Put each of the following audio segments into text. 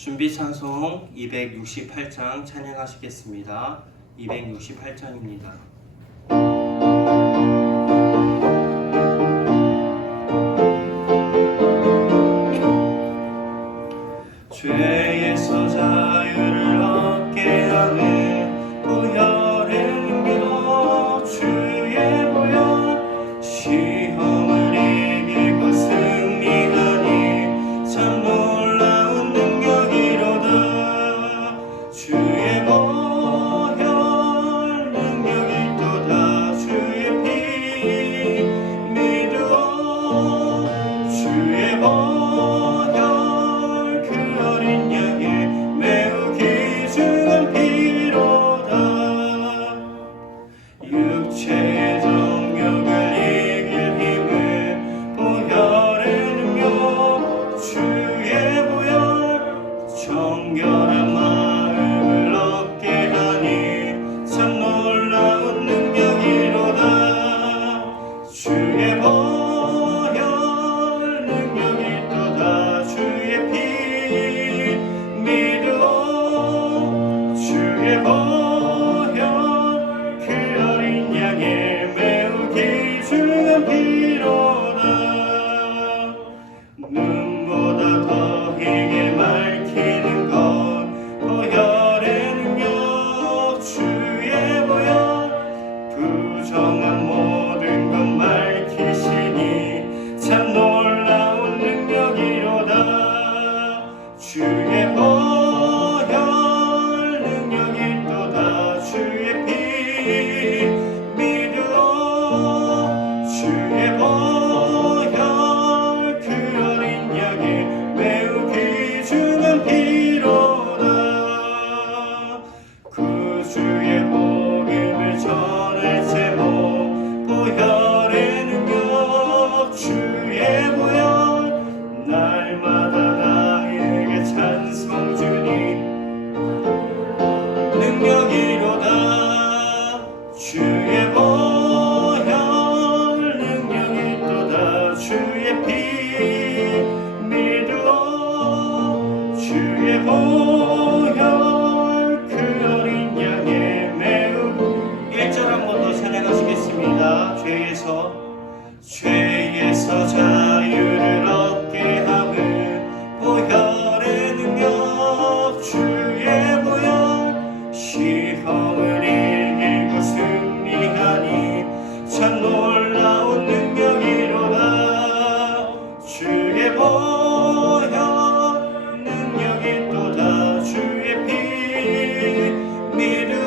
준비 찬송 268장 찬양하시겠습니다. 268장입니다. 죄에서 자유를 얻게 하는 보혈의 능력 주의 보혈 시험을 이기고 승리하니 참 놀라운 능력이로다. 주의 보혈 능력이 또다. 주의 피 믿어 주의 보혈 그 어린 양의 매우 귀중한 피로다. 육체의 정욕을 이길 힘을 보혈의 능력 주의 보혈 정결한 마음을 얻게 하니 참 놀라운 능력이로다. 주의 보혈 능력이 또다. 주의 피 믿어 주의 보혈 그 어린 양의 매우 귀중한 피로다. 눈보다 더 희게 밝히는 것 보혈의 능력 주의 보혈 부정한 모든 것 밝히시니 참 놀라운 능력이로다. 주의 보혈 능력이 또다. 주의 피 믿어 주의 보혈 그 어린 양의 매우 귀중한 피로다. 구주의 복음을 전할 제목 보혈의 능력 주의 보혈 날마다 나에게 찬송 주니 능력이로다. 주의 보혈 능력이 또다. 주의 피 믿어 주의 보혈 그 어린 양의 매우 1절 한 번 더 찬양하시겠습니다. 죄에서 자유를 얻게 하는 보혈의 능력 주의 보혈 시험을 이기고 승리하니 참 놀라운 능력이로다. 주의 보혈 능력이 또다. 주의 피 믿어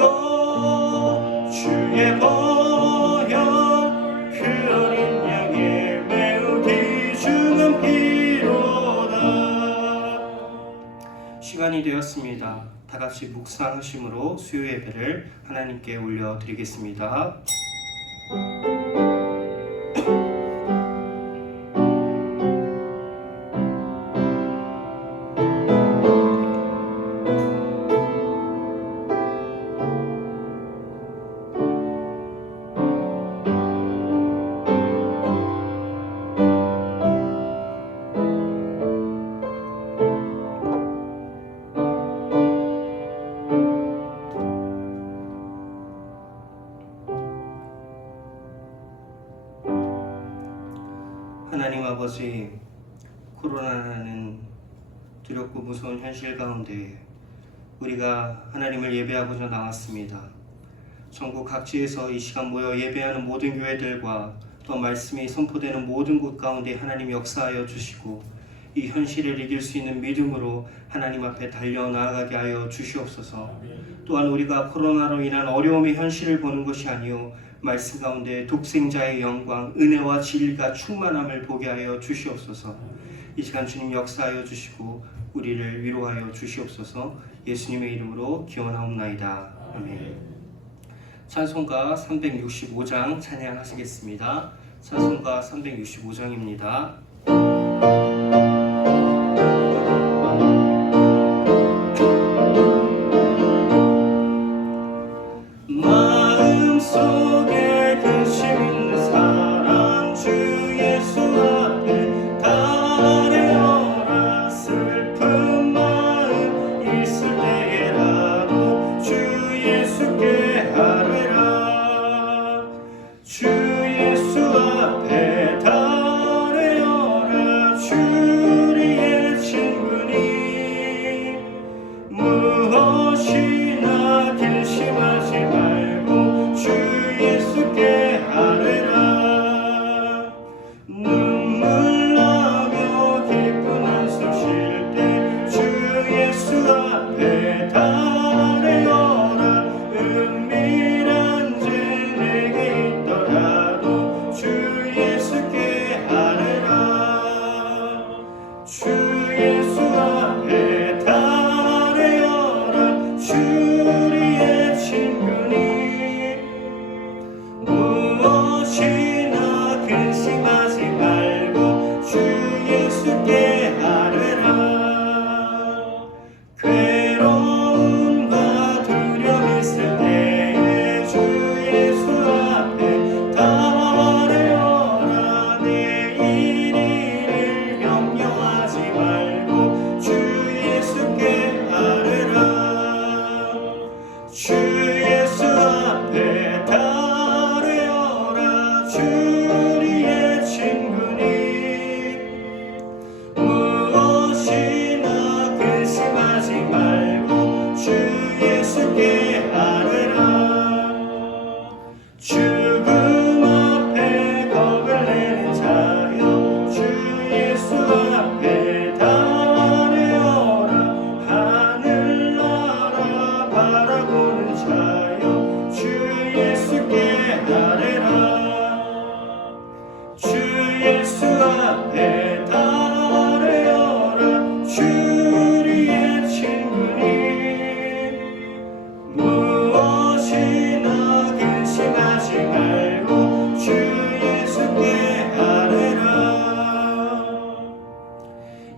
주의 보혈 그 어린 양의 매우 귀중한 피로다. 시간이 되었습니다. 다 같이 묵상하심으로 수요 예배를 하나님께 올려드리겠습니다. 하나님 아버지, 코로나라는 두렵고 무서운 현실 가운데 우리가 하나님을 예배하고자 나왔습니다. 전국 각지에서 이 시간 모여 예배하는 모든 교회들과 또 말씀이 선포되는 모든 곳 가운데 하나님 역사하여 주시고 이 현실을 이길 수 있는 믿음으로 하나님 앞에 달려나가게 하여 주시옵소서. 또한 우리가 코로나로 인한 어려움의 현실을 보는 것이 아니요 말씀 가운데 독생자의 영광, 은혜와 진리가 충만함을 보게 하여 주시옵소서. 이 시간 주님 역사하여 주시고 우리를 위로하여 주시옵소서. 예수님의 이름으로 기원하옵나이다. 아멘. 찬송가 365장 찬양하시겠습니다. 찬송가 365장입니다. 마음속에 근심 있는 사람 주 예수 앞에 달려라. 슬픈 마음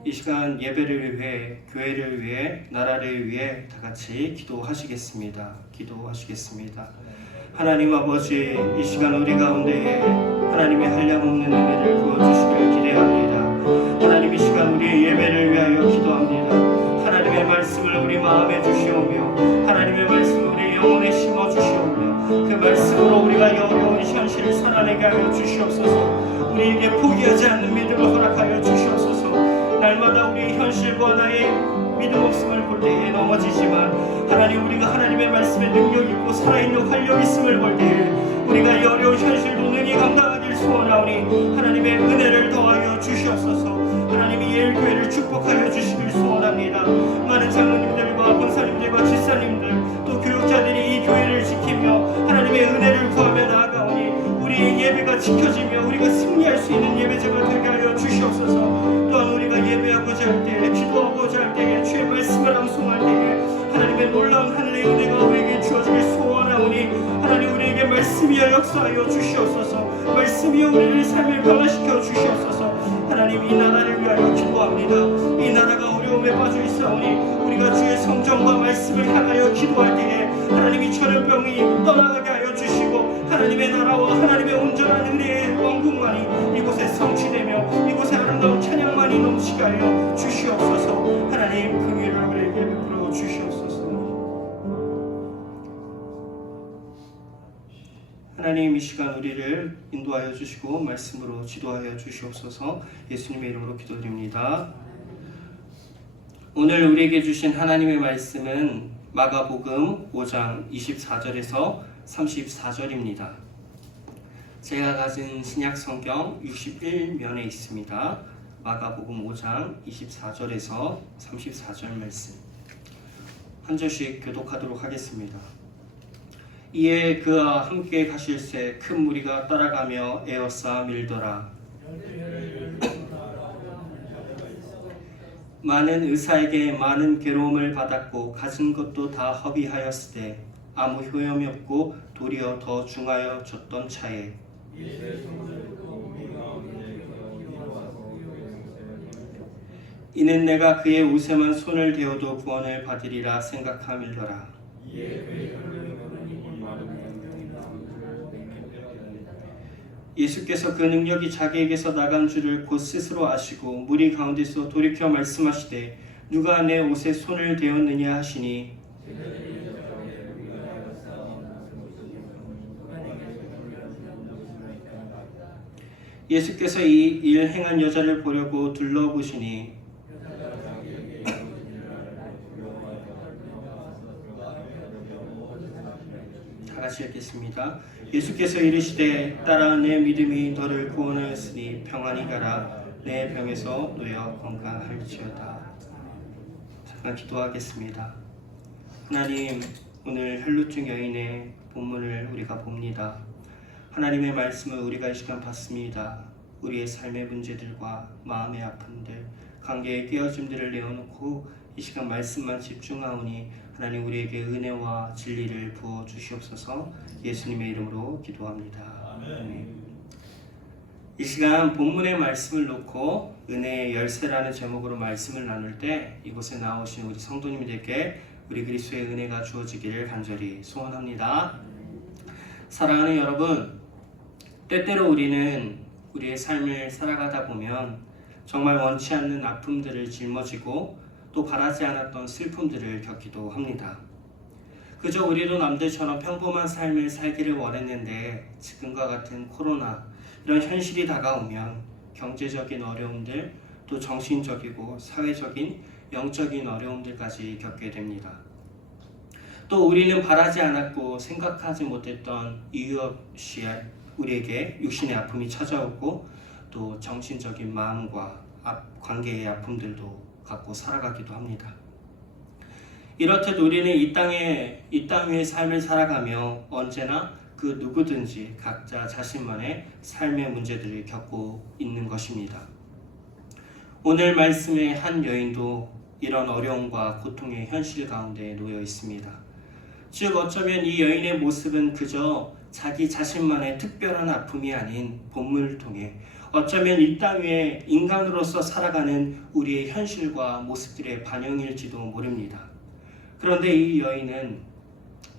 이 시간 예배를 위해, 교회를 위해, 나라를 위해 다 같이 기도하시겠습니다. 하나님 아버지, 이 시간 우리 가운데에 하나님의 한량없는 은혜를 부어주시길 기대합니다. 하나님, 이 시간 우리의 예배를 위하여 기도합니다. 하나님의 말씀을 우리 마음에 주시오며 하나님의 말씀을 우리 영혼에 심어주시오며 그 말씀으로 우리가 어려운 현실을 살아내게 하여 주시옵소서. 우리에게 포기하지 않는 믿음을 허락하여 주시옵소서. 날마다 우리의 현실과 나의 믿음 없음을 볼 때에 넘어지지만 하나님, 우리가 하나님의 말씀에 능력 있고 살아있는 활력 있음을 볼 때에 우리가 이 어려운 현실도 능히 감당하길 소원하오니 하나님의 은혜를 더하여 주시옵소서. 하나님이 예일교회를 축복하여 주시길 소원합니다. 많은 장로님들과 권사님들과 집사님들 또 교육자들이 이 교회를 지키며 하나님의 은혜를 구하며 나아가오니 우리의 예배가 지켜지며 우리가 승리할 수 있는 예배자가 되게 하여 주시옵소서. 또한 우리가 예배하고자 할 때에, 기도하고자 할 때에, 주의 말씀을 암송할 때에 하나님의 놀라운 하늘의 은혜가 우리에게 주어지길 소원하오니 하나님, 우리에게 말씀이여 역사하여 주시옵소서. 말씀이여 우리의 삶을 변화시켜 주시옵소서. 하나님, 이 나라를 위하여 기도합니다. 이 나라가 어려움에 빠져 있사오니 우리가 주의 성전과 말씀을 향하여 기도할 때에 하나님이 전염병이 떠나가게 하여 주시고 하나님의 나라와 하나님의 온전한 은혜의 왕국만이 이곳에 성취되며 이곳에 아름다운 찬양만이 넘치게 하여 주시옵소서. 하나님, 그 위를 우리에게 베풀어 주시옵소서. 하나님, 이 시간 우리를 인도하여 주시고 말씀으로 지도하여 주시옵소서. 예수님의 이름으로 기도드립니다. 오늘 우리에게 주신 하나님의 말씀은 마가복음 5장 24절에서 34절입니다. 제가 가진 신약 성경 61면에 있습니다. 마가복음 5장 24절에서 34절 말씀 한 절씩 교독하도록 하겠습니다. 이에 그와 함께 가실새 큰 무리가 따라가며 에워싸 밀더라. 많은 의사에게 많은 괴로움을 받았고 가진 것도 다 허비하였으되 아무 효험이 없고 도리어 더 중하여졌던 차에 이는 내가 그의 옷에만 손을 대어도 구원을 받으리라 생각함일더라. 예수께서 그 능력이 자기에게서 나간 줄을 곧 스스로 아시고 무리 가운데서 돌이켜 말씀하시되 누가 내 옷에 손을 대었느냐 하시니 예수께서 이 일 행한 여자를 보려고 둘러보시니 다 같이 읽겠습니다. 예수께서 이르시되 딸아, 내 믿음이 너를 구원하였으니 평안히 가라. 내 병에서 놓여 건강할지어다. 잠깐 기도하겠습니다. 하나님, 오늘 혈루증 여인의 본문을 우리가 봅니다. 하나님의 말씀을 우리가 이 시간 받습니다. 우리의 삶의 문제들과 마음의 아픔들, 관계의 깨어짐들을 내어놓고 이 시간 말씀만 집중하오니 하나님, 우리에게 은혜와 진리를 부어 주시옵소서. 예수님의 이름으로 기도합니다. 아멘. 이 시간 본문의 말씀을 놓고 은혜의 열쇠라는 제목으로 말씀을 나눌 때 이곳에 나오신 우리 성도님들께 우리 그리스도의 은혜가 주어지기를 간절히 소원합니다. 사랑하는 여러분, 때때로 우리는 우리의 삶을 살아가다 보면 정말 원치 않는 아픔들을 짊어지고 또 바라지 않았던 슬픔들을 겪기도 합니다. 그저 우리도 남들처럼 평범한 삶을 살기를 원했는데 지금과 같은 코로나, 이런 현실이 다가오면 경제적인 어려움들, 또 정신적이고 사회적인 영적인 어려움들까지 겪게 됩니다. 또 우리는 바라지 않았고 생각하지 못했던 이유 없이 우리에게 육신의 아픔이 찾아오고 또 정신적인 마음과 관계의 아픔들도 갖고 살아가기도 합니다. 이렇듯 우리는 이 땅 위의 삶을 살아가며 언제나 그 누구든지 각자 자신만의 삶의 문제들을 겪고 있는 것입니다. 오늘 말씀의 한 여인도 이런 어려움과 고통의 현실 가운데 놓여 있습니다. 즉 어쩌면 이 여인의 모습은 그저 자기 자신만의 특별한 아픔이 아닌 본문을 통해 어쩌면 이 땅 위에 인간으로서 살아가는 우리의 현실과 모습들의 반영일지도 모릅니다. 그런데 이 여인은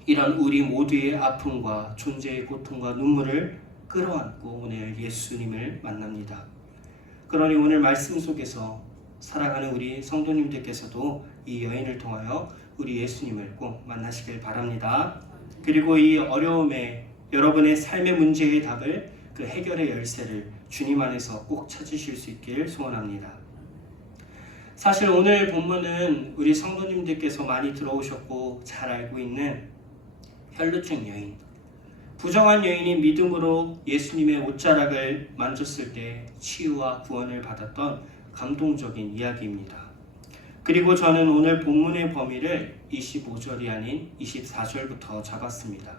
이런 우리 모두의 아픔과 존재의 고통과 눈물을 끌어안고 오늘 예수님을 만납니다. 그러니 오늘 말씀 속에서 살아가는 우리 성도님들께서도 이 여인을 통하여 우리 예수님을 꼭 만나시길 바랍니다. 그리고 이 어려움에 여러분의 삶의 문제의 답을 그 해결의 열쇠를 주님 안에서 꼭 찾으실 수 있길 소원합니다. 사실 오늘 본문은 우리 성도님들께서 많이 들어오셨고 잘 알고 있는 혈루증 여인, 부정한 여인이 믿음으로 예수님의 옷자락을 만졌을 때 치유와 구원을 받았던 감동적인 이야기입니다. 그리고 저는 오늘 본문의 범위를 25절이 아닌 24절부터 잡았습니다.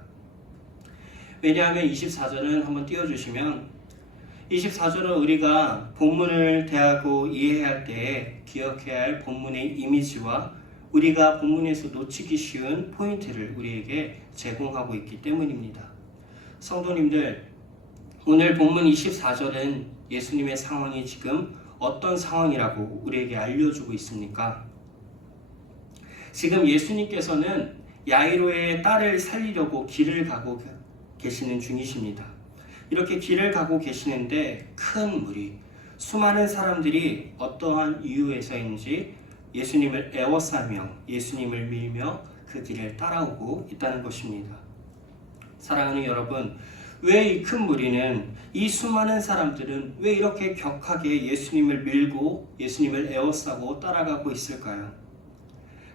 왜냐하면 24절은 한번 띄워주시면 24절은 우리가 본문을 대하고 이해할 때 기억해야 할 본문의 이미지와 우리가 본문에서 놓치기 쉬운 포인트를 우리에게 제공하고 있기 때문입니다. 성도님들, 오늘 본문 24절은 예수님의 상황이 지금 어떤 상황이라고 우리에게 알려주고 있습니까? 지금 예수님께서는 야이로의 딸을 살리려고 길을 가고 계시는 중이십니다. 이렇게 길을 가고 계시는데 큰 무리, 수많은 사람들이 어떠한 이유에서인지 예수님을 애워싸며 예수님을 밀며 그 길을 따라오고 있다는 것입니다. 사랑하는 여러분, 왜 이 큰 무리는, 이 수많은 사람들은 왜 이렇게 격하게 예수님을 밀고 예수님을 애워싸고 따라가고 있을까요?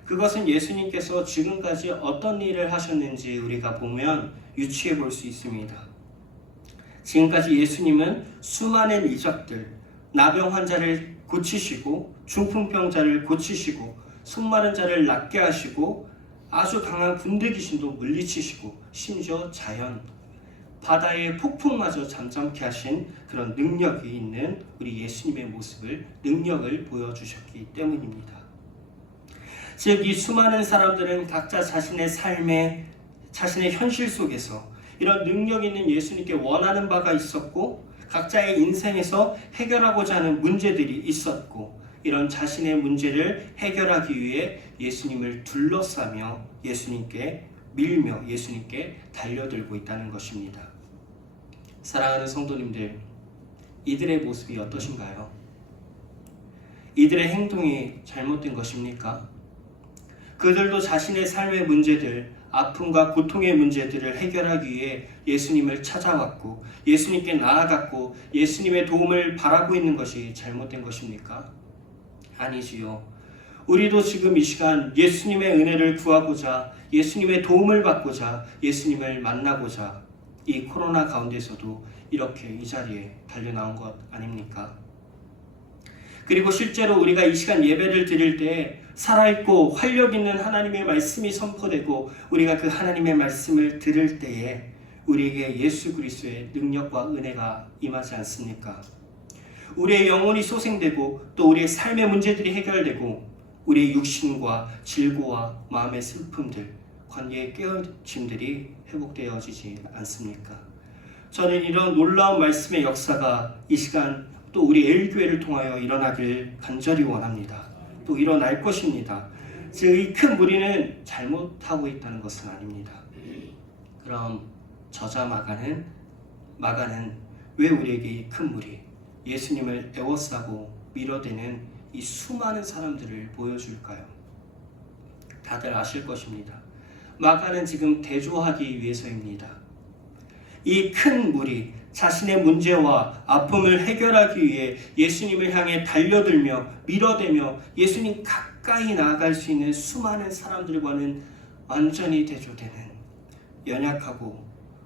그것은 예수님께서 지금까지 어떤 일을 하셨는지 우리가 보면 유추해 볼 수 있습니다. 지금까지 예수님은 수많은 이적들, 나병 환자를 고치시고 중풍병자를 고치시고 손마른 자를 낫게 하시고 아주 강한 군대 귀신도 물리치시고 심지어 자연, 바다의 폭풍마저 잠잠케 하신 그런 능력이 있는 우리 예수님의 모습을, 능력을 보여주셨기 때문입니다. 즉 이 수많은 사람들은 각자 자신의 삶에, 자신의 현실 속에서 이런 능력 있는 예수님께 원하는 바가 있었고 각자의 인생에서 해결하고자 하는 문제들이 있었고 이런 자신의 문제를 해결하기 위해 예수님을 둘러싸며 예수님께 밀며 예수님께 달려들고 있다는 것입니다. 사랑하는 성도님들, 이들의 모습이 어떠신가요? 이들의 행동이 잘못된 것입니까? 그들도 자신의 삶의 문제들, 아픔과 고통의 문제들을 해결하기 위해 예수님을 찾아왔고 예수님께 나아갔고 예수님의 도움을 바라고 있는 것이 잘못된 것입니까? 아니지요. 우리도 지금 이 시간 예수님의 은혜를 구하고자, 예수님의 도움을 받고자, 예수님을 만나고자 이 코로나 가운데서도 이렇게 이 자리에 달려나온 것 아닙니까? 그리고 실제로 우리가 이 시간 예배를 드릴 때 살아있고 활력 있는 하나님의 말씀이 선포되고 우리가 그 하나님의 말씀을 들을 때에 우리에게 예수 그리스도의 능력과 은혜가 임하지 않습니까? 우리의 영혼이 소생되고 또 우리의 삶의 문제들이 해결되고 우리의 육신과 질고와 마음의 슬픔들, 관계의 깨어짐들이 회복되어지지 않습니까? 저는 이런 놀라운 말씀의 역사가 이 시간 또 우리 엘교회를 통하여 일어나길 간절히 원합니다. 또 일어날 것입니다. 즉 이 큰 무리는 잘못하고 있다는 것은 아닙니다. 그럼 저자 마가는 왜 우리에게 이 큰 무리, 예수님을 애워싸고 밀어대는 이 수많은 사람들을 보여줄까요? 다들 아실 것입니다. 마가는 지금 대조하기 위해서입니다. 이 큰 무리, 자신의 문제와 아픔을 해결하기 위해 예수님을 향해 달려들며 밀어대며 예수님 가까이 나아갈 수 있는 수많은 사람들과는 완전히 대조되는 연약하고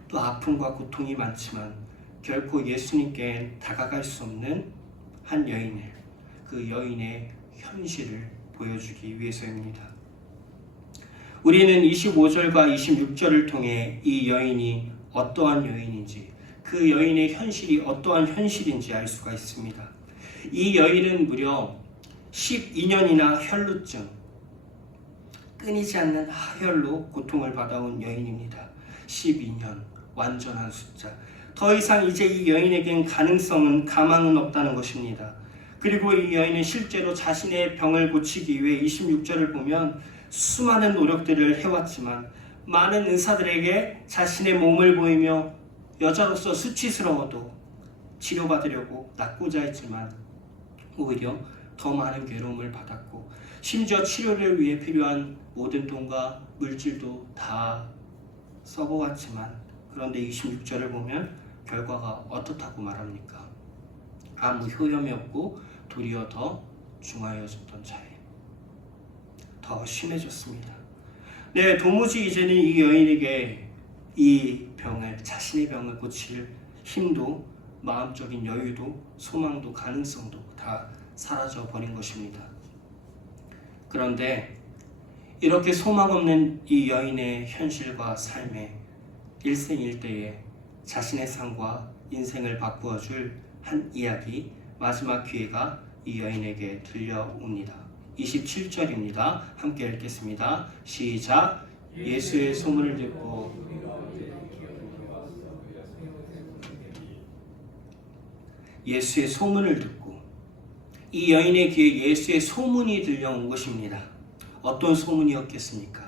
또 아픔과 고통이 많지만 결코 예수님께 다가갈 수 없는 한 여인을, 그 여인의 현실을 보여주기 위해서입니다. 우리는 25절과 26절을 통해 이 여인이 어떠한 여인인지, 그 여인의 현실이 어떠한 현실인지 알 수가 있습니다. 이 여인은 무려 12년이나 혈루증, 끊이지 않는 하혈로 고통을 받아온 여인입니다. 12년, 완전한 숫자. 더 이상 이제 이 여인에겐 가망은 없다는 것입니다. 그리고 이 여인은 실제로 자신의 병을 고치기 위해 26절을 보면 수많은 노력들을 해왔지만 많은 의사들에게 자신의 몸을 보이며 여자로서 수치스러워도 치료받으려고 낫고자 했지만 오히려 더 많은 괴로움을 받았고 심지어 치료를 위해 필요한 모든 돈과 물질도 다 써보았지만 그런데 26절을 보면 결과가 어떻다고 말합니까? 아무 효험이 없고 도리어 더 중하여졌던 차에 더 심해졌습니다. 네, 도무지 이제는 이 여인에게 이 병을, 자신의 병을 고칠 힘도 마음적인 여유도 소망도 가능성도 다 사라져 버린 것입니다. 그런데 이렇게 소망 없는 이 여인의 현실과 삶에 일생일대에 자신의 삶과 인생을 바꾸어 줄 한 이야기, 마지막 기회가 이 여인에게 들려옵니다. 27절입니다. 함께 읽겠습니다. 시작. 예수의 소문을 듣고 예수의 소문을 듣고 이 여인의 귀에 예수의 소문이 들려온 것입니다. 어떤 소문이었겠습니까?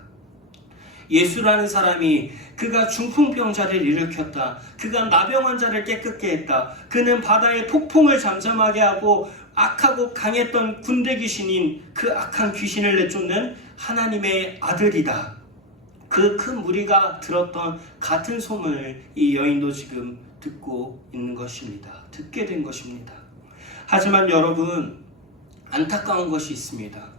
예수라는 사람이 그가 중풍병자를 일으켰다. 그가 나병 환자를 깨끗게 했다. 그는 바다의 폭풍을 잠잠하게 하고 악하고 강했던 군대 귀신인 그 악한 귀신을 내쫓는 하나님의 아들이다. 그 큰 무리가 들었던 같은 소문을 이 여인도 지금 듣고 있는 것입니다. 듣게 된 것입니다. 하지만 여러분, 안타까운 것이 있습니다.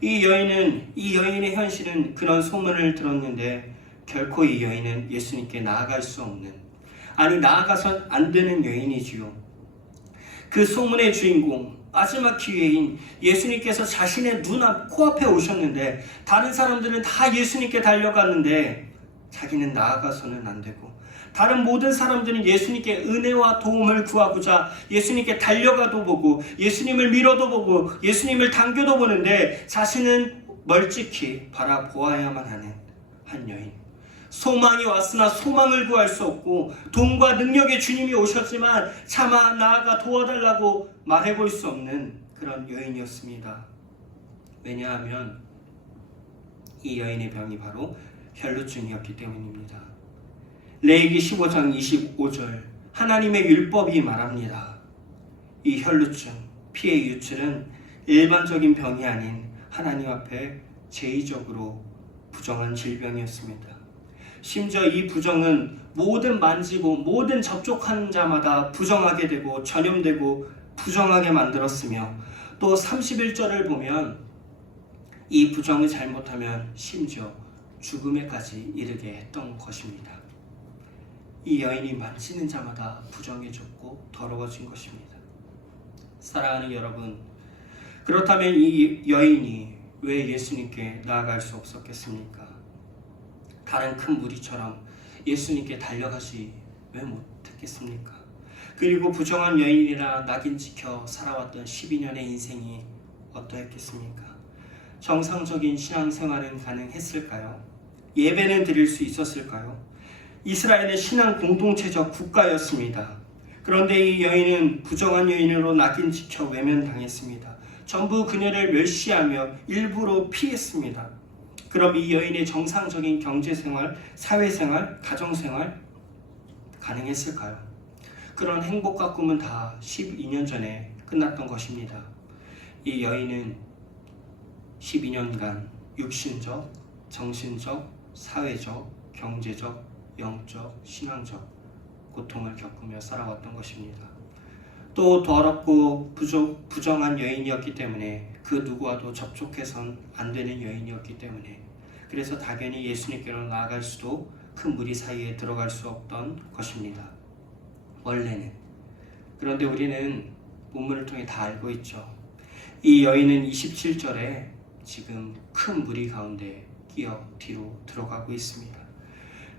이 여인의 현실은 그런 소문을 들었는데 결코 이 여인은 예수님께 나아갈 수 없는, 아니 나아가선 안 되는 여인이지요. 그 소문의 주인공, 마지막 기회인 예수님께서 자신의 눈앞, 코앞에 오셨는데 다른 사람들은 다 예수님께 달려갔는데 자기는 나아가서는 안 되고 다른 모든 사람들은 예수님께 은혜와 도움을 구하고자 예수님께 달려가도 보고 예수님을 밀어도 보고 예수님을 당겨도 보는데 자신은 멀찍이 바라보아야만 하는 한 여인. 소망이 왔으나 소망을 구할 수 없고 돈과 능력의 주님이 오셨지만 차마 나아가 도와달라고 말해볼 수 없는 그런 여인이었습니다. 왜냐하면 이 여인의 병이 바로 혈루증이었기 때문입니다. 레위기 15장 25절 하나님의 율법이 말합니다. 이 혈루증, 피의 유출은 일반적인 병이 아닌 하나님 앞에 제의적으로 부정한 질병이었습니다. 심지어 이 부정은 모든 만지고 모든 접촉한 자마다 부정하게 되고 전염되고 부정하게 만들었으며 또 31절을 보면 이 부정을 잘못하면 심지어 죽음에까지 이르게 했던 것입니다. 이 여인이 만지는 자마다 부정해졌고 더러워진 것입니다. 사랑하는 여러분, 그렇다면 이 여인이 왜 예수님께 나아갈 수 없었겠습니까? 다른 큰 무리처럼 예수님께 달려가지 왜 못했겠습니까? 그리고 부정한 여인이라 낙인 찍혀 살아왔던 12년의 인생이 어떠했겠습니까? 정상적인 신앙생활은 가능했을까요? 예배는 드릴 수 있었을까요? 이스라엘의 신앙 공동체적 국가였습니다. 그런데 이 여인은 부정한 여인으로 낙인 찍혀 외면당했습니다. 전부 그녀를 멸시하며 일부러 피했습니다. 그럼 이 여인의 정상적인 경제생활, 사회생활, 가정생활 가능했을까요? 그런 행복과 꿈은 다 12년 전에 끝났던 것입니다. 이 여인은 12년간 육신적, 정신적, 사회적, 경제적, 영적, 신앙적 고통을 겪으며 살아왔던 것입니다. 또 더럽고 부정한 여인이었기 때문에 그 누구와도 접촉해선 안 되는 여인이었기 때문에 그래서 당연히 예수님께로 나아갈 수도 큰 무리 사이에 들어갈 수 없던 것입니다. 원래는. 그런데 우리는 본문을 통해 다 알고 있죠. 이 여인은 27절에 지금 큰 무리 가운데 끼어 뒤로 들어가고 있습니다.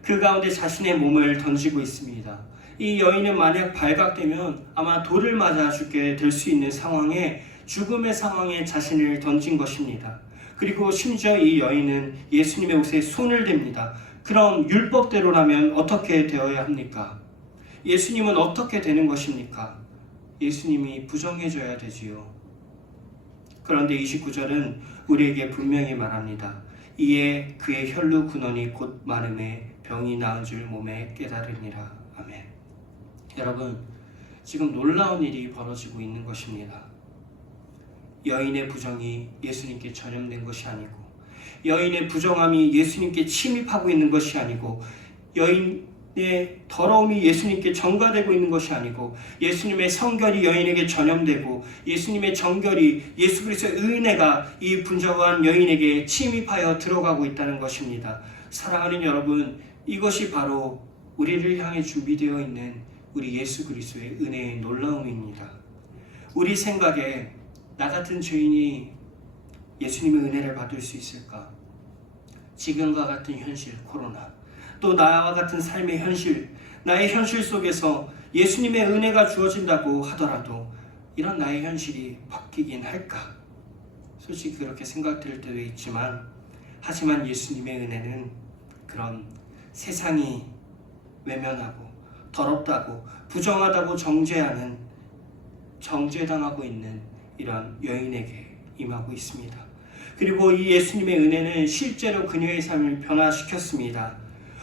그 가운데 자신의 몸을 던지고 있습니다. 이 여인은 만약 발각되면 아마 돌을 맞아 죽게 될 수 있는 상황에, 죽음의 상황에 자신을 던진 것입니다. 그리고 심지어 이 여인은 예수님의 옷에 손을 댑니다. 그럼 율법대로라면 어떻게 되어야 합니까? 예수님은 어떻게 되는 것입니까? 예수님이 부정해져야 되지요. 그런데 29절은 우리에게 분명히 말합니다. 이에 그의 혈루 근원이 곧 마름에 병이 나은 줄 몸에 깨달으니라. 아멘. 여러분, 지금 놀라운 일이 벌어지고 있는 것입니다. 여인의 부정이 예수님께 전염된 것이 아니고, 여인의 부정함이 예수님께 침입하고 있는 것이 아니고, 여인의 더러움이 예수님께 전가되고 있는 것이 아니고, 예수님의 성결이 여인에게 전염되고, 예수님의 정결이, 예수 그리스도의 은혜가 이 분정한 여인에게 침입하여 들어가고 있다는 것입니다. 사랑하는 여러분, 이것이 바로 우리를 향해 준비되어 있는 우리 예수 그리스도의 은혜의 놀라움입니다. 우리 생각에 나 같은 죄인이 예수님의 은혜를 받을 수 있을까? 지금과 같은 현실, 코로나, 또 나와 같은 삶의 현실, 나의 현실 속에서 예수님의 은혜가 주어진다고 하더라도 이런 나의 현실이 바뀌긴 할까? 솔직히 그렇게 생각될 때도 있지만, 하지만 예수님의 은혜는 그런 세상이 외면하고 더럽다고 부정하다고 정죄당하고 있는 이런 여인에게 임하고 있습니다. 그리고 이 예수님의 은혜는 실제로 그녀의 삶을 변화시켰습니다.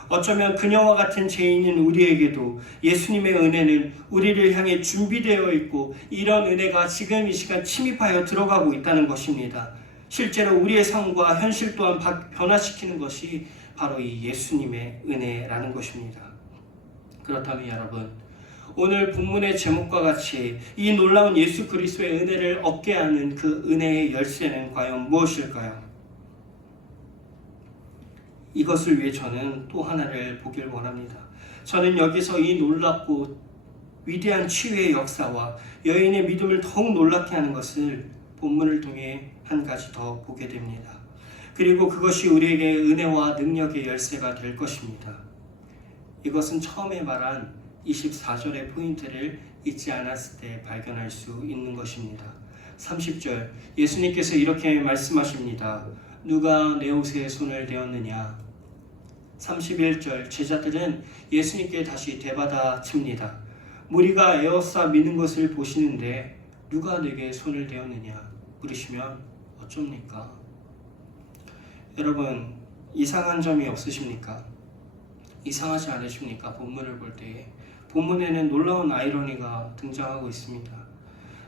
어쩌면 그녀와 같은 죄인인 우리에게도 예수님의 은혜는 우리를 향해 준비되어 있고, 이런 은혜가 지금 이 시간 침입하여 들어가고 있다는 것입니다. 실제로 우리의 삶과 현실 또한 변화시키는 것이 바로 이 예수님의 은혜라는 것입니다. 그렇다면 여러분, 오늘 본문의 제목과 같이 이 놀라운 예수 그리스도의 은혜를 얻게 하는 그 은혜의 열쇠는 과연 무엇일까요? 이것을 위해 저는 또 하나를 보길 원합니다. 저는 여기서 이 놀랍고 위대한 치유의 역사와 여인의 믿음을 더욱 놀랍게 하는 것을 본문을 통해 한 가지 더 보게 됩니다. 그리고 그것이 우리에게 은혜와 능력의 열쇠가 될 것입니다. 이것은 처음에 말한 24절의 포인트를 잊지 않았을 때 발견할 수 있는 것입니다. 30절, 예수님께서 이렇게 말씀하십니다. 누가 내 옷에 손을 대었느냐? 31절, 제자들은 예수님께 다시 되받아 칩니다. 무리가 에워싸 미는 것을 보시는데 누가 내게 손을 대었느냐? 물으시면 어쩝니까? 여러분, 이상한 점이 없으십니까? 이상하지 않으십니까? 본문을 볼 때에 본문에는 놀라운 아이러니가 등장하고 있습니다.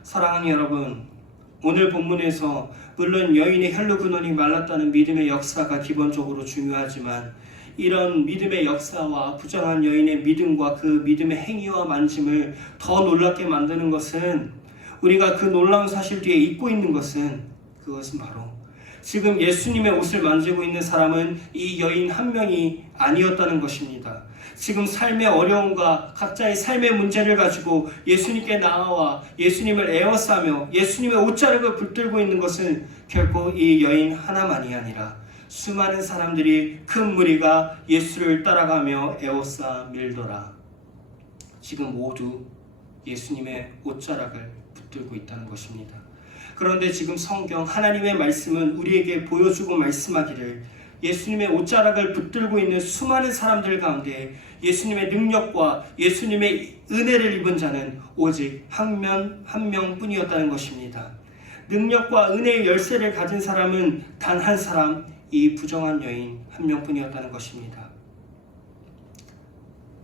사랑하는 여러분, 오늘 본문에서 물론 여인의 혈루 근원이 말랐다는 믿음의 역사가 기본적으로 중요하지만, 이런 믿음의 역사와 부정한 여인의 믿음과 그 믿음의 행위와 만짐을 더 놀랍게 만드는 것은, 우리가 그 놀라운 사실 뒤에 잊고 있는 것은, 그것은 바로 지금 예수님의 옷을 만지고 있는 사람은 이 여인 한 명이 아니었다는 것입니다. 지금 삶의 어려움과 각자의 삶의 문제를 가지고 예수님께 나아와 예수님을 에워싸며 예수님의 옷자락을 붙들고 있는 것은 결코 이 여인 하나만이 아니라 수많은 사람들이, 큰 무리가 예수를 따라가며 에워싸 밀더라. 지금 모두 예수님의 옷자락을 붙들고 있다는 것입니다. 그런데 지금 성경 하나님의 말씀은 우리에게 보여주고 말씀하기를, 예수님의 옷자락을 붙들고 있는 수많은 사람들 가운데 예수님의 능력과 예수님의 은혜를 입은 자는 오직 한 명뿐이었다는 것입니다. 능력과 은혜의 열쇠를 가진 사람은 단 한 사람, 이 부정한 여인 한 명뿐이었다는 것입니다.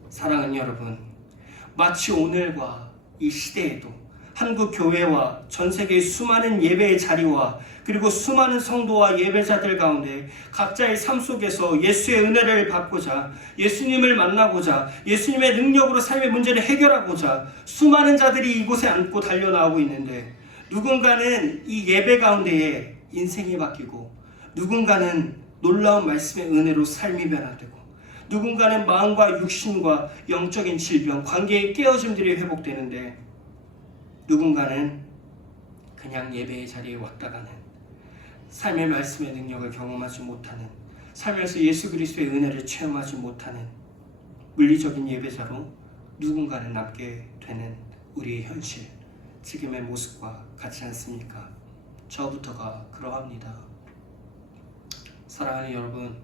사랑하는 여러분, 마치 오늘과 이 시대에도 한국 교회와 전 세계의 수많은 예배의 자리와 그리고 수많은 성도와 예배자들 가운데 각자의 삶 속에서 예수의 은혜를 받고자, 예수님을 만나고자, 예수님의 능력으로 삶의 문제를 해결하고자 수많은 자들이 이곳에 앉고 달려나오고 있는데, 누군가는 이 예배 가운데에 인생이 바뀌고, 누군가는 놀라운 말씀의 은혜로 삶이 변화되고, 누군가는 마음과 육신과 영적인 질병, 관계의 깨어짐들이 회복되는데, 누군가는 그냥 예배의 자리에 왔다 가는, 삶의 말씀의 능력을 경험하지 못하는, 살면서 예수 그리스도의 은혜를 체험하지 못하는 물리적인 예배자로 누군가는 남게 되는 우리의 현실, 지금의 모습과 같지 않습니까? 저부터가 그러합니다. 사랑하는 여러분,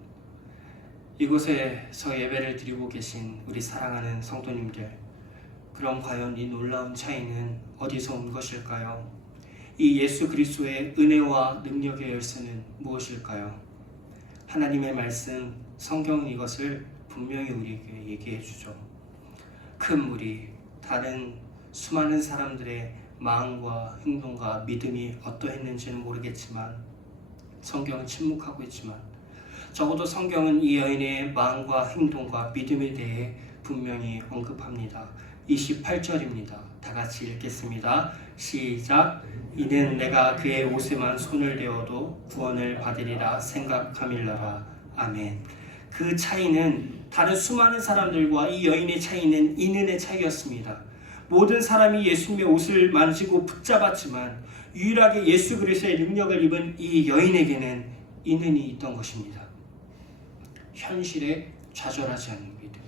이곳에서 예배를 드리고 계신 우리 사랑하는 성도님들, 그럼 과연 이 놀라운 차이는 어디서 온 것일까요? 이 예수 그리스도의 은혜와 능력의 열쇠는 무엇일까요? 하나님의 말씀, 성경은 이것을 분명히 우리에게 얘기해 주죠. 큰 무리, 다른 수많은 사람들의 마음과 행동과 믿음이 어떠했는지는 모르겠지만 성경은 침묵하고 있지만 적어도 성경은 이 여인의 마음과 행동과 믿음에 대해 분명히 언급합니다. 28절입니다. 다 같이 읽겠습니다. 시작. 이는 내가 그의 옷에만 손을 대어도 구원을 받으리라 생각함일러라. 아멘. 그 차이는 다른 수많은 사람들과 이 여인의 차이는 인연의 차이였습니다. 모든 사람이 예수님의 옷을 만지고 붙잡았지만 유일하게 예수 그리스도의 능력을 입은 이 여인에게는 인연이 있던 것입니다. 현실에 좌절하지 않는 믿음,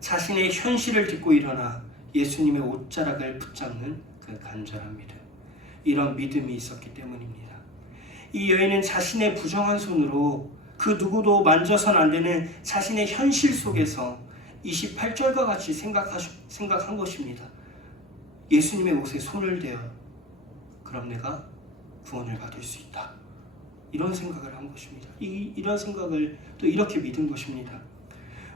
자신의 현실을 딛고 일어나 예수님의 옷자락을 붙잡는 그 간절한 믿음, 이런 믿음이 있었기 때문입니다. 이 여인은 자신의 부정한 손으로 그 누구도 만져선 안 되는 자신의 현실 속에서 28절과 같이 생각한 것입니다. 예수님의 옷에 손을 대어 그럼 내가 구원을 받을 수 있다. 이런 생각을 한 것입니다. 이런 생각을 또 이렇게 믿은 것입니다.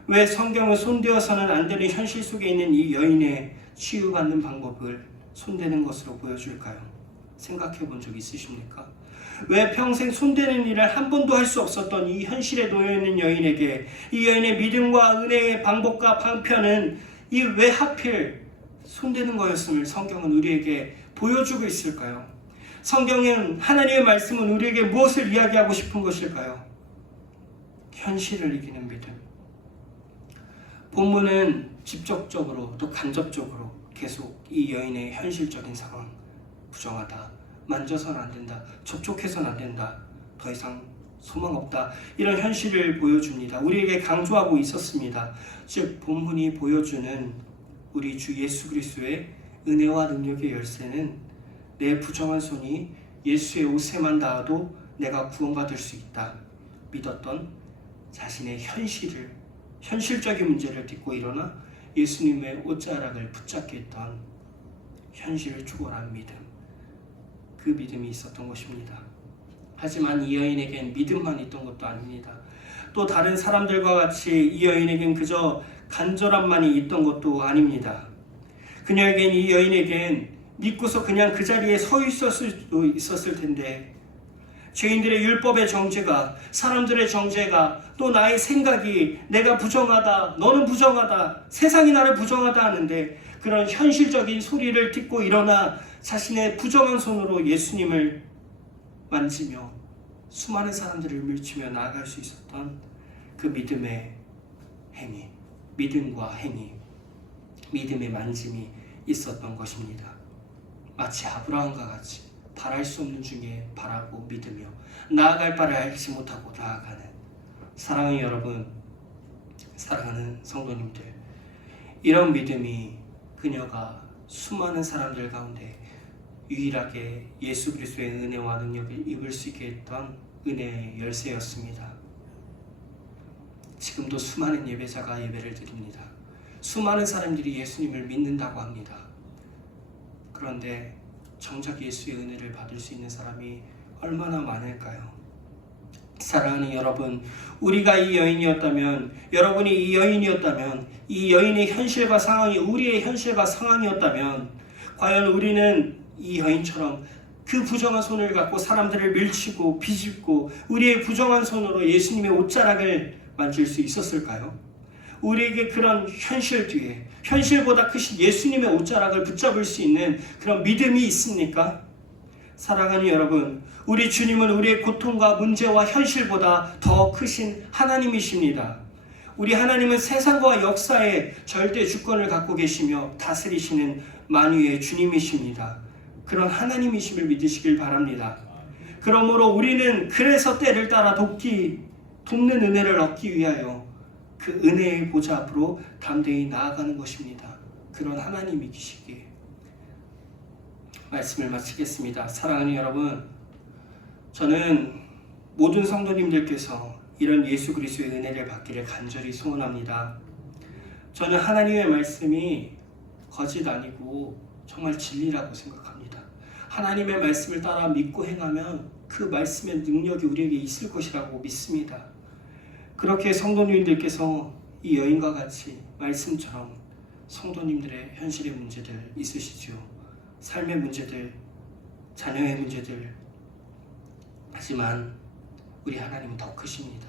왜 성경은 손대어서는 안 되는 현실 속에 있는 이 여인의 치유받는 방법을 손대는 것으로 보여줄까요? 생각해 본 적 있으십니까? 왜 평생 손대는 일을 한 번도 할 수 없었던 이 현실에 놓여있는 여인에게 이 여인의 믿음과 은혜의 방법과 방편은 이 왜 하필 손대는 거였음을 성경은 우리에게 보여주고 있을까요? 성경은 하나님의 말씀은 우리에게 무엇을 이야기하고 싶은 것일까요? 현실을 이기는 믿음. 본문은 직접적으로 또 간접적으로 계속 이 여인의 현실적인 상황, 부정하다, 만져서는 안 된다, 접촉해서는 안 된다, 더 이상 소망 없다, 이런 현실을 보여줍니다. 우리에게 강조하고 있었습니다. 즉 본문이 보여주는 우리 주 예수 그리스도의 은혜와 능력의 열쇠는 내 부정한 손이 예수의 옷에만 닿아도 내가 구원받을 수 있다 믿었던 자신의 현실적인 문제를 딛고 일어나 예수님의 옷자락을 붙잡게 했던 현실을 초월한 믿음, 그 믿음이 있었던 것입니다. 하지만 이 여인에겐 믿음만 있던 것도 아닙니다. 또 다른 사람들과 같이 이 여인에겐 그저 간절함만이 있던 것도 아닙니다. 그녀에겐, 이 여인에겐 믿고서 그냥 그 자리에 서 있었을 수도 있었을 텐데 죄인들의 율법의 정죄가, 사람들의 정죄가, 또 나의 생각이 내가 부정하다, 너는 부정하다, 세상이 나를 부정하다 하는데 그런 현실적인 소리를 듣고 일어나 자신의 부정한 손으로 예수님을 만지며 수많은 사람들을 밀치며 나아갈 수 있었던 그 믿음의 행위, 믿음과 행위, 믿음의 만짐이 있었던 것입니다. 마치 아브라함과 같이 바랄 수 없는 중에 바라고 믿으며 나아갈 바를 알지 못하고 나아가는, 사랑하는 여러분, 사랑하는 성도님들, 이런 믿음이 그녀가 수많은 사람들 가운데 유일하게 예수 그리스도의 은혜와 능력을 입을 수 있게 했던 은혜의 열쇠였습니다. 지금도 수많은 예배자가 예배를 드립니다. 수많은 사람들이 예수님을 믿는다고 합니다. 그런데 정작 예수의 은혜를 받을 수 있는 사람이 얼마나 많을까요? 사랑하는 여러분, 우리가 이 여인이었다면, 여러분이 이 여인이었다면, 이 여인의 현실과 상황이 우리의 현실과 상황이었다면 과연 우리는 이 여인처럼 그 부정한 손을 갖고 사람들을 밀치고 비집고 우리의 부정한 손으로 예수님의 옷자락을 만질 수 있었을까요? 우리에게 그런 현실 뒤에 현실보다 크신 예수님의 옷자락을 붙잡을 수 있는 그런 믿음이 있습니까? 사랑하는 여러분, 우리 주님은 우리의 고통과 문제와 현실보다 더 크신 하나님이십니다. 우리 하나님은 세상과 역사의 절대 주권을 갖고 계시며 다스리시는 만유의 주님이십니다. 그런 하나님이심을 믿으시길 바랍니다. 그러므로 우리는 그래서 때를 따라 돕는 은혜를 얻기 위하여 그 은혜의 보좌 앞으로 담대히 나아가는 것입니다. 그런 하나님이 계시기에. 말씀을 마치겠습니다. 사랑하는 여러분, 저는 모든 성도님들께서 이런 예수 그리스도의 은혜를 받기를 간절히 소원합니다. 저는 하나님의 말씀이 거짓 아니고 정말 진리라고 생각합니다. 하나님의 말씀을 따라 믿고 행하면 그 말씀의 능력이 우리에게 있을 것이라고 믿습니다. 그렇게 성도님들께서 이 여인과 같이 말씀처럼 성도님들의 현실의 문제들 있으시죠. 삶의 문제들, 자녀의 문제들. 하지만 우리 하나님은 더 크십니다.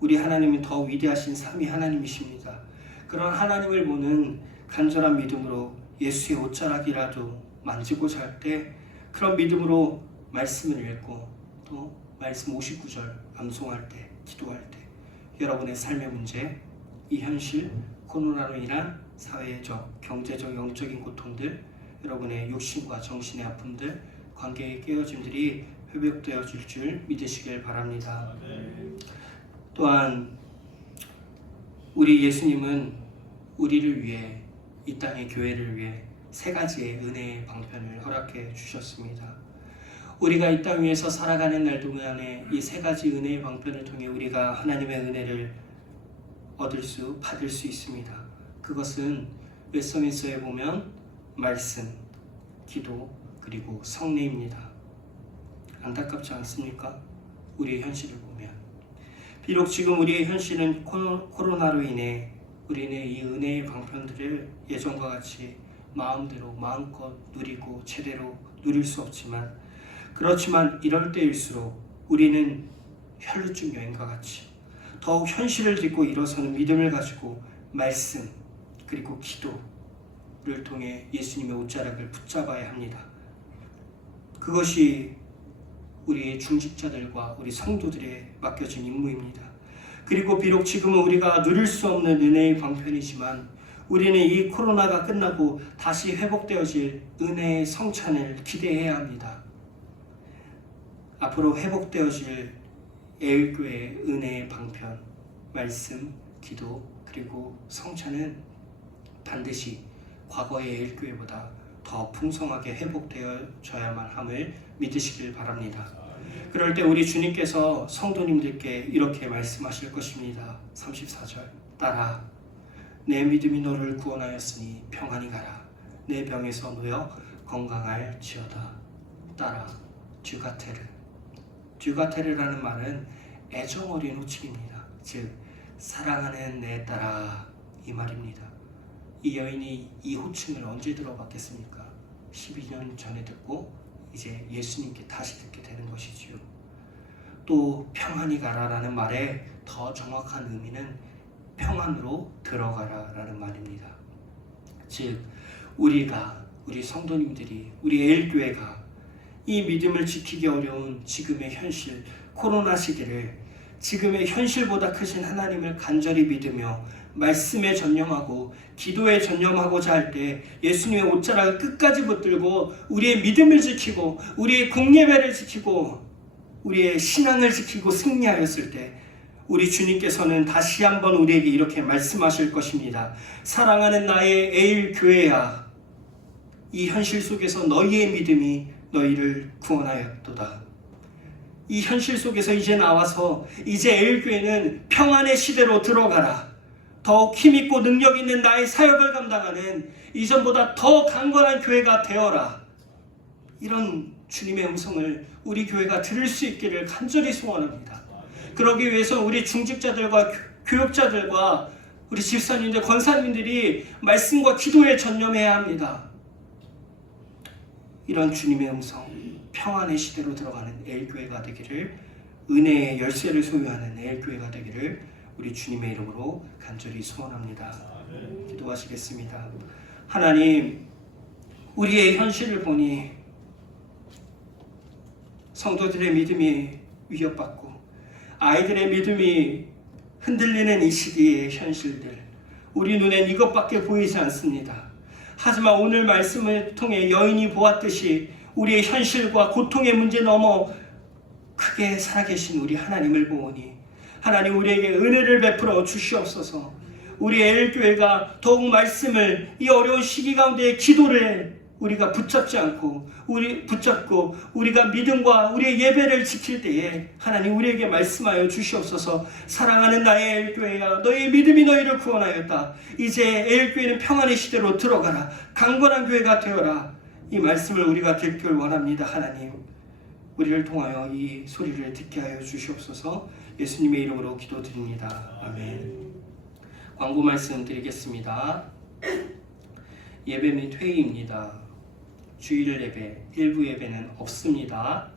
우리 하나님은 더 위대하신 삼위 하나님이십니다. 그런 하나님을 보는 간절한 믿음으로 예수의 옷자락이라도 만지고자 할 때 그런 믿음으로 말씀을 읽고 또 말씀 59절 암송할 때, 기도할 때 여러분의 삶의 문제, 이 현실, 코로나로 인한 사회적, 경제적, 영적인 고통들, 여러분의 육신과 정신의 아픔들, 관계의 깨어짐들이 회복되어질 줄 믿으시길 바랍니다. 또한 우리 예수님은 우리를 위해, 이 땅의 교회를 위해 세 가지의 은혜의 방편을 허락해 주셨습니다. 우리가 이 땅 위에서 살아가는 날 동안에 이 세 가지 은혜의 방편을 통해 우리가 하나님의 은혜를 받을 수 있습니다. 그것은 웨스트민스터에 보면 말씀, 기도, 그리고 성례입니다. 안타깝지 않습니까? 우리의 현실을 보면 비록 지금 우리의 현실은 코로나로 인해 우리는 이 은혜의 방편들을 예전과 같이 마음대로 마음껏 누리고 제대로 누릴 수 없지만, 그렇지만 이럴 때일수록 우리는 혈루증 여인과 같이 더욱 현실을 딛고 일어서는 믿음을 가지고 말씀 그리고 기도를 통해 예수님의 옷자락을 붙잡아야 합니다. 그것이 우리의 중직자들과 우리 성도들의 맡겨진 임무입니다. 그리고 비록 지금은 우리가 누릴 수 없는 은혜의 방편이지만 우리는 이 코로나가 끝나고 다시 회복되어질 은혜의 성찬을 기대해야 합니다. 앞으로 회복되어질 애일교회의 은혜의 방편, 말씀, 기도, 그리고 성찬은 반드시 과거의 애일교회보다 더 풍성하게 회복되어져야만 함을 믿으시길 바랍니다. 그럴 때 우리 주님께서 성도님들께 이렇게 말씀하실 것입니다. 34절 따라 내 믿음이 너를 구원하였으니 평안히 가라. 내 병에서 놓여 건강할지어다. 따라 듀가테르. 듀가테르라는 말은 애정어린 호칭입니다. 즉 사랑하는 내 딸아, 이 말입니다. 이 여인이 이 호칭을 언제 들어봤겠습니까? 12년 전에 듣고 이제 예수님께 다시 듣게 되는 것이지요. 또 평안히 가라라는 말의 더 정확한 의미는 평안으로 들어가라 라는 말입니다. 즉 우리 성도님들이, 우리 애일교회가 이 믿음을 지키기 어려운 지금의 현실, 코로나 시기를 지금의 현실보다 크신 하나님을 간절히 믿으며 말씀에 전념하고 기도에 전념하고자 할 때 예수님의 옷자락을 끝까지 붙들고 우리의 믿음을 지키고 우리의 공예배를 지키고 우리의 신앙을 지키고 승리하였을 때 우리 주님께서는 다시 한번 우리에게 이렇게 말씀하실 것입니다. 사랑하는 나의 애일교회야, 이 현실 속에서 너희의 믿음이 너희를 구원하였도다. 이 현실 속에서 이제 나와서 이제 애일교회는 평안의 시대로 들어가라. 더욱 힘있고 능력 있는 나의 사역을 감당하는 이전보다 더 강건한 교회가 되어라. 이런 주님의 음성을 우리 교회가 들을 수 있기를 간절히 소원합니다. 그러기 위해서 우리 중직자들과 교육자들과 우리 집사님들, 권사님들이 말씀과 기도에 전념해야 합니다. 이런 주님의 음성, 평안의 시대로 들어가는 애일교회가 되기를, 은혜의 열쇠를 소유하는 애일교회가 되기를 우리 주님의 이름으로 간절히 소원합니다. 기도하시겠습니다. 하나님, 우리의 현실을 보니 성도들의 믿음이 위협받고 아이들의 믿음이 흔들리는 이 시기의 현실들, 우리 눈엔 이것밖에 보이지 않습니다. 하지만 오늘 말씀을 통해 여인이 보았듯이 우리의 현실과 고통의 문제 넘어 크게 살아계신 우리 하나님을 보오니 하나님 우리에게 은혜를 베풀어 주시옵소서. 우리 애일교회가 더욱 말씀을 이 어려운 시기 가운데 기도를 우리가 붙잡고 우리가 믿음과 우리의 예배를 지킬 때에 하나님 우리에게 말씀하여 주시옵소서. 사랑하는 나의 에일교회야, 너의 믿음이 너희를 구원하였다. 이제 에일교회는 평안의 시대로 들어가라. 강건한 교회가 되어라. 이 말씀을 우리가 듣길 원합니다. 하나님, 우리를 통하여 이 소리를 듣게 하여 주시옵소서. 예수님의 이름으로 기도드립니다. 아멘. 광고 말씀 드리겠습니다. 예배 및 회의입니다. 주일 예배, 1부 예배는 없습니다.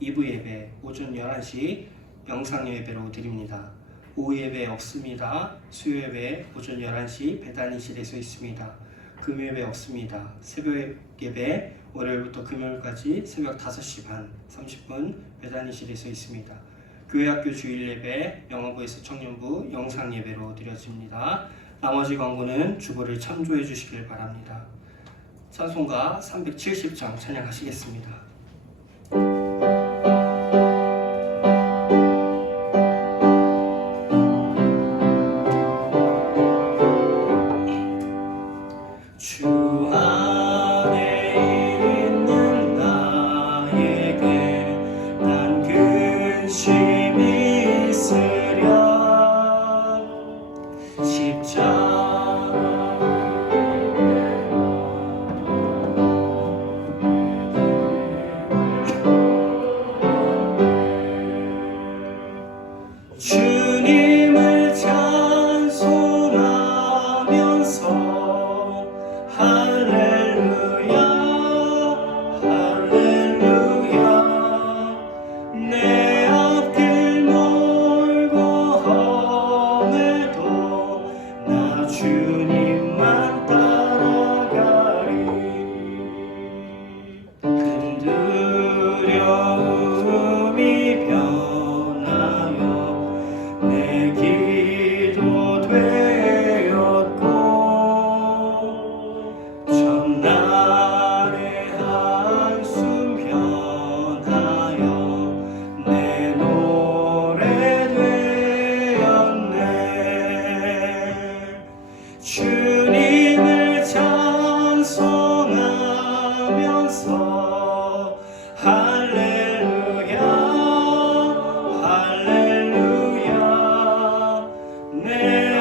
2부 예배 오전 11시 영상 예배로 드립니다. 오후 예배 없습니다. 수요 예배 오전 11시 베다니실에서 있습니다. 금요 예배 없습니다. 새벽 예배 월요일부터 금요일까지 새벽 5시 반 30분 베다니실에서 있습니다. 교회학교 주일 예배 영어부에서 청년부 영상 예배로 드려집니다. 나머지 광고는 주보를 참조해 주시길 바랍니다. 찬송가 370장 찬양하시겠습니다. 주 안에 있는 나에게 난 근심이 있으랴. 십자가 주님을 찬송하면서 할렐루야 할렐루야. 내 앞길 멀고 험해도 나 주님만 따라가리. 큰 두려움이 변하여 내 기도 되었고 전날의 한숨 변하여 내 노래 되었네. 주님을 찬송하면서 할렐루야 할렐루야. 내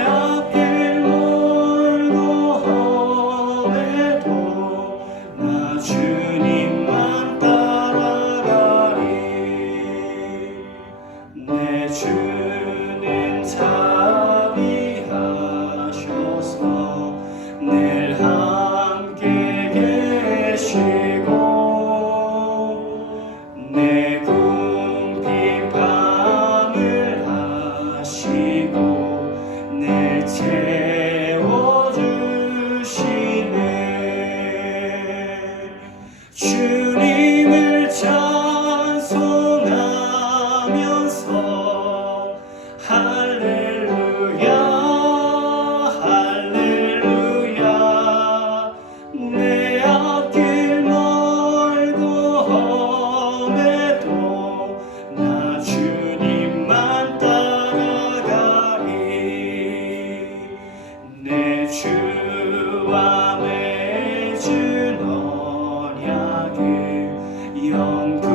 앞길 멀고 험해도 나 주님만 따라가리. 내 주는 자비하셔서 늘 함께 계시고 내 궁핍 밤을 하시고 늘 채워주시네. 주님을 찬송하면서 할렐루야 할렐루야. 내 앞길 멀고 험해도 나 주님만 따라가리. 내 주와 맺은 언약을 영불면하시니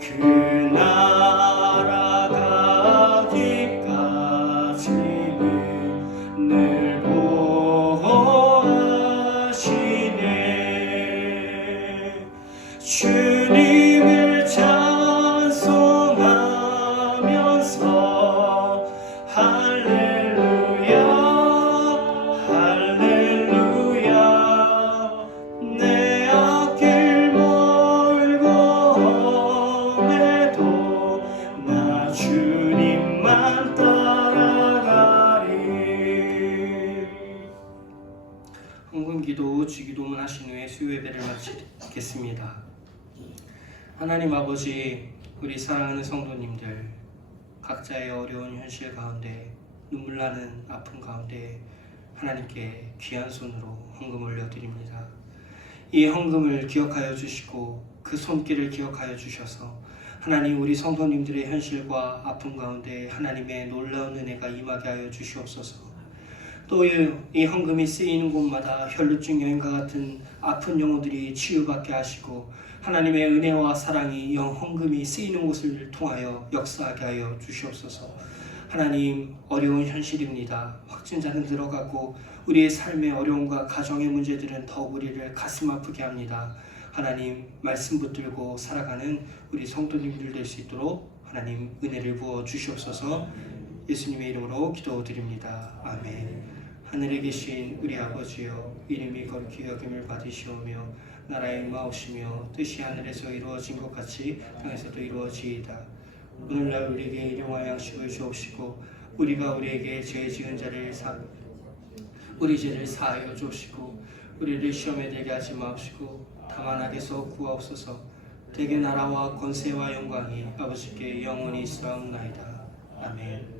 그 나라 가기까지는 늘 보호하시네. 주님을 찬송하면서 할렐루야 할렐루야. 내 앞길 멀고 험해도 나 주님만 따라가리. 헌금기도 주기도문 하신 후에 수요 예배를 마치겠습니다. 하나님 아버지, 우리 사랑하는 성도님들 각자의 어려운 현실 가운데 눈물 나는 아픔 가운데 하나님께 귀한 손으로 헌금을 올려드립니다. 이 헌금을 기억하여 주시고 그 손길을 기억하여 주셔서 하나님 우리 성도님들의 현실과 아픔 가운데 하나님의 놀라운 은혜가 임하게 하여 주시옵소서. 또 이 헌금이 쓰이는 곳마다 혈루증 여인과 같은 아픈 영혼들이 치유받게 하시고 하나님의 은혜와 사랑이 헌금이 쓰이는 곳을 통하여 역사하게 하여 주시옵소서. 하나님, 어려운 현실입니다. 확진자는 늘어가고 우리의 삶의 어려움과 가정의 문제들은 더욱 우리를 가슴 아프게 합니다. 하나님, 말씀 붙들고 살아가는 우리 성도님들 될 수 있도록 하나님 은혜를 부어 주시옵소서. 예수님의 이름으로 기도드립니다. 아멘. 하늘에 계신 우리 아버지여, 이름이 거룩히 여김을 받으시오며 나라의 임하옵시며 뜻이 하늘에서 이루어진 것 같이 땅에서도 이루어지이다. 오늘날 우리에게 일용할 양식을 주옵시고 우리가 우리에게 죄 지은 자를 우리 죄를 사하여 주옵시고 우리를 시험에 들게 하지 마옵시고 다만 악에서 구하옵소서. 대개 나라와 권세와 영광이 아버지께 영원히 있사옵나이다. 아멘.